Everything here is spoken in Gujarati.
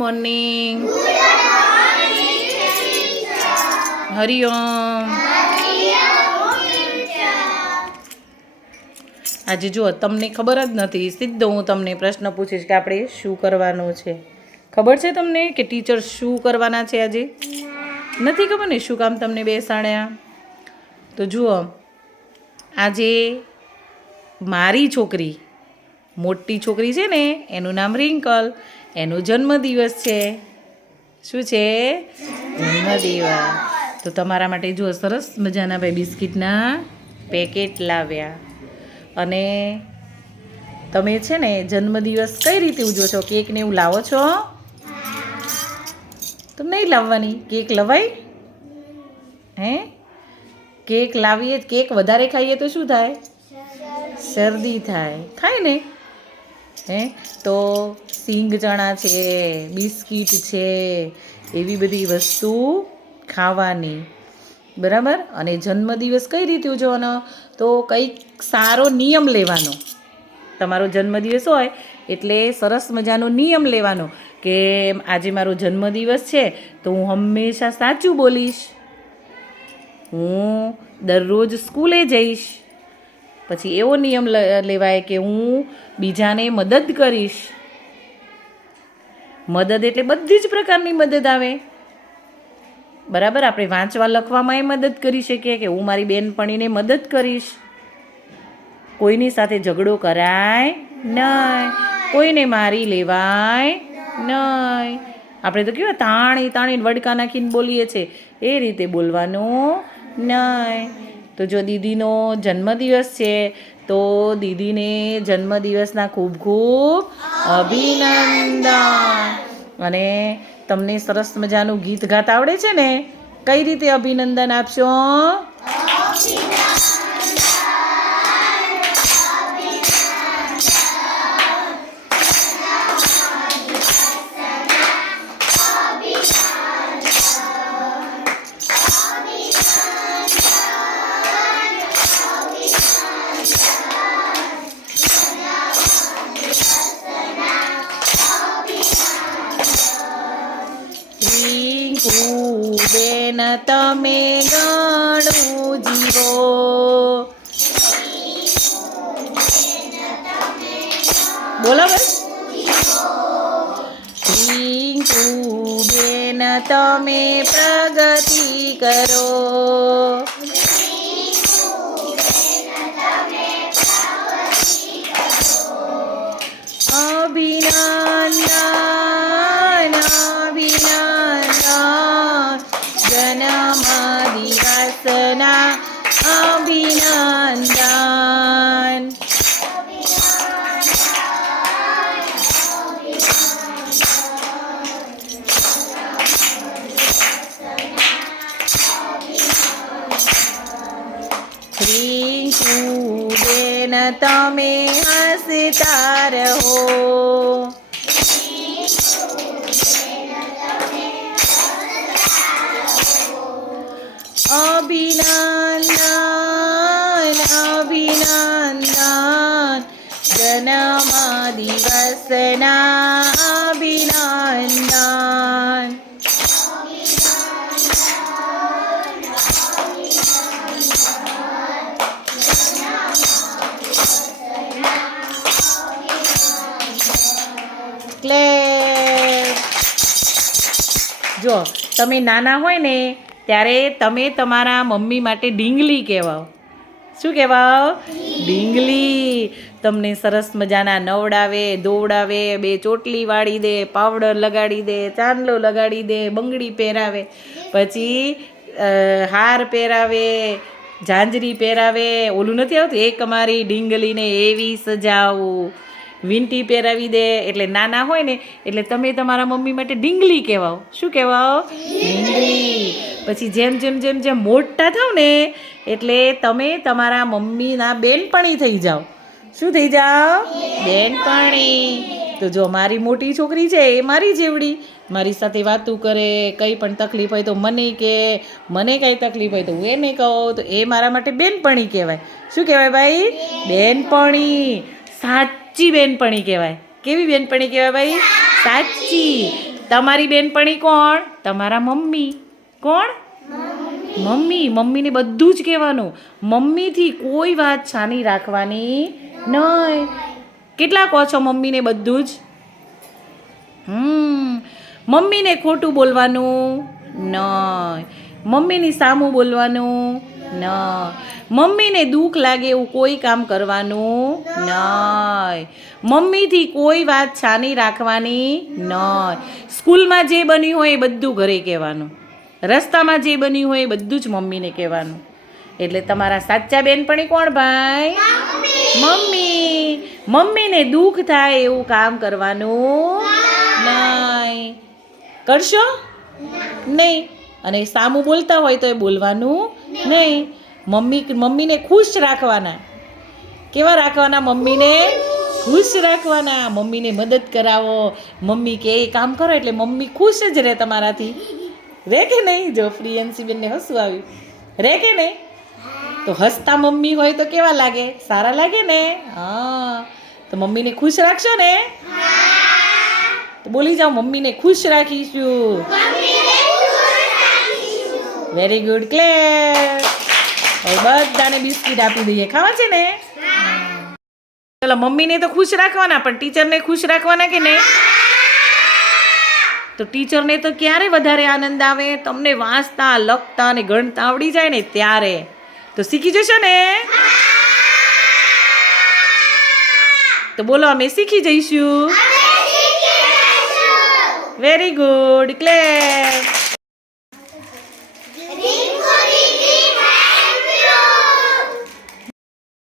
મોર્નિંગ. હરિઓમ. આજે જુઓ તમને ખબર જ નથી, સીધો હું તમને પ્રશ્ન પૂછીશ કે આપણે શું કરવાનું છે. ખબર છે તમને કે ટીચર શું કરવાના છે આજે? નથી ખબર ને શું કામ તમને બેસાડ્યા? તો જુઓ, આજે મારી છોકરી, મોટી છોકરી છે ને, એનું નામ રિંકલ, એનો જન્મદિવસ છે. શું છે? જન્મદિવસ. તો તમારા માટે જુઓ સરસ મજાના ભાઈ બિસ્કિટના પેકેટ લાવ્યા. અને તમે છે ને જન્મદિવસ કઈ રીતે ઉજવો છો? કેક ને એવું લાવો છો? તો નહીં લાવવાની. કેક લવાય? હે? કેક લાવીએ, કેક વધારે ખાઈએ તો શું થાય? શરદી થાય. થાય ને? હે? તો સિંગ ચણા છે, બિસ્કિટ છે, એવી બધી વસ્તુ ખાવાની. બરાબર? અને જન્મદિવસ કઈ રીતે ઉજવવાનો? તો કંઈક સારો નિયમ લેવાનો. તમારો જન્મદિવસ હોય એટલે સરસ મજાનો નિયમ લેવાનો કે આજે મારો જન્મદિવસ છે તો હું હંમેશા સાચું બોલીશ, હું દરરોજ સ્કૂલે જઈશ. પછી એવો નિયમ લેવાય કે હું બીજાને મદદ કરીશ. મદદ એટલે બધી જ પ્રકારની મદદ આવે. બરાબર? આપણે વાંચવા લખવામાં મદદ કરી શકીએ કે હું મારી બેનપણીને મદદ કરીશ. કોઈની સાથે ઝઘડો કરાય નહીં, કોઈને મારી લેવાય નહીં. આપણે તો કેવા તાણીને વડકા નાખીને બોલીએ છીએ, એ રીતે બોલવાનું નહીં. તો જો દીદીનો જન્મદિવસ છે તો દીદીને જન્મદિવસના ખૂબ ખૂબ અભિનંદન. અને તમને સરસ મજાનું ગીત ગાતા આવડે છે ને? કઈ રીતે અભિનંદન આપશો? બેન તમે ઘણું જીવો, બોલો રિંકુ બેન તમે પ્રગતિ કરો. અભિનંદન જન્મદિવસના અભિનંદન. રિંકુ બેન તમે હસતા રહો. અભિનંદન જન્મદિવસના અભિનંદન. ક્લેપ. જો તમે નાના હોય ને ત્યારે તમે તમારા મમ્મી માટે ડીંગલી કહેવાઓ. શું કહેવાઓ? ડીંગલી. તમને સરસ મજાના નવડાવે, દોવડાવે, બે ચોટલી વાળી દે, પાવડર લગાડી દે, ચાંદલો લગાડી દે, બંગડી પહેરાવે, પછી હાર પહેરાવે, ઝાંઝરી પહેરાવે. ઓલું નથી આવતું, એક અમારી ડીંગલીને એવી સજાવું, વીંટી પહેરાવી દે. એટલે નાના હોય ને એટલે તમે તમારા મમ્મી માટે ડીંગલી કહેવાઓ. શું કહેવાઓ? ડીંગલી. પછી જેમ મોટા થાવ ને એટલે તમે તમારા મમ્મીના બેનપણી થઈ જાઓ. શું થઈ જાઓ? બેનપણી. તો જો મારી મોટી છોકરી છે એ મારી જેવડી, મારી સાથે વાતું કરે, કંઈ પણ તકલીફ હોય તો મને કહે, મને કાંઈ તકલીફ હોય તો હું એને કહું. તો એ મારા માટે બેનપણી કહેવાય. શું કહેવાય ભાઈ? બેનપણી. સાચી બેનપણી કહેવાય. કેવી બેનપણી કહેવાય ભાઈ? સાચી. તમારી બેનપણી કોણ? તમારા મમ્મી. કોણ? મમ્મી. મમ્મીને બધું જ કહેવાનું. મમ્મીથી કોઈ વાત છાની રાખવાની નહીં. કેટલા કહો છો મમ્મીને બધું જ? મમ્મીને ખોટું બોલવાનું નહીં. મમ્મીની સામું બોલવાનું નહીં. મમ્મીને દુઃખ લાગે એવું કોઈ કામ કરવાનું નહીં. મમ્મીથી કોઈ વાત છાની રાખવાની નહીં. સ્કૂલમાં જે બન્યું હોય એ બધું ઘરે કહેવાનું. રસ્તામાં જે બન્યું હોય એ બધું જ મમ્મીને કહેવાનું. એટલે તમારા સાચા બેનપણી કોણ ભાઈ? મમ્મી. મમ્મીને દુઃખ થાય એવું કામ કરવાનું નહીં. કરશો નહીં. અને સામું બોલતા હોય તો એ બોલવાનું નહીં. મમ્મીને ખુશ રાખવાના. કેવા રાખવાના? મમ્મીને ખુશ રાખવાના. મમ્મીને મદદ કરાવો. મમ્મી કે એ કામ કરો એટલે મમ્મી ખુશ જ રહે તમારાથી. રહે કે નહીં? જો પ્રિયંશીબેનને હસવું આવ્યું. રહે કે નહીં? તો હસતા મમ્મી હોય તો કેવા લાગે? સારા લાગે ને? હા. તો મમ્મીને ખુશ રાખશો ને? તો બોલી જાઓ, મમ્મીને ખુશ રાખીશું. Very good, clap. હવે બધાને બિસ્કિટ આપી દઈએ. ખાવા છે ને? ચલો, મમ્મીને તો ખુશ રાખવાના, પણ ટીચરને ખુશ રાખવાના કે નહીં? તો ટીચરને તો ક્યારે વધારે આનંદ આવે? તમને વાંચતા, લખતા અને ગણતા આવડી જાય ને ત્યારે. તો શીખી જશો ને? તો બોલો, અમે શીખી જઈશું. Very good, clap.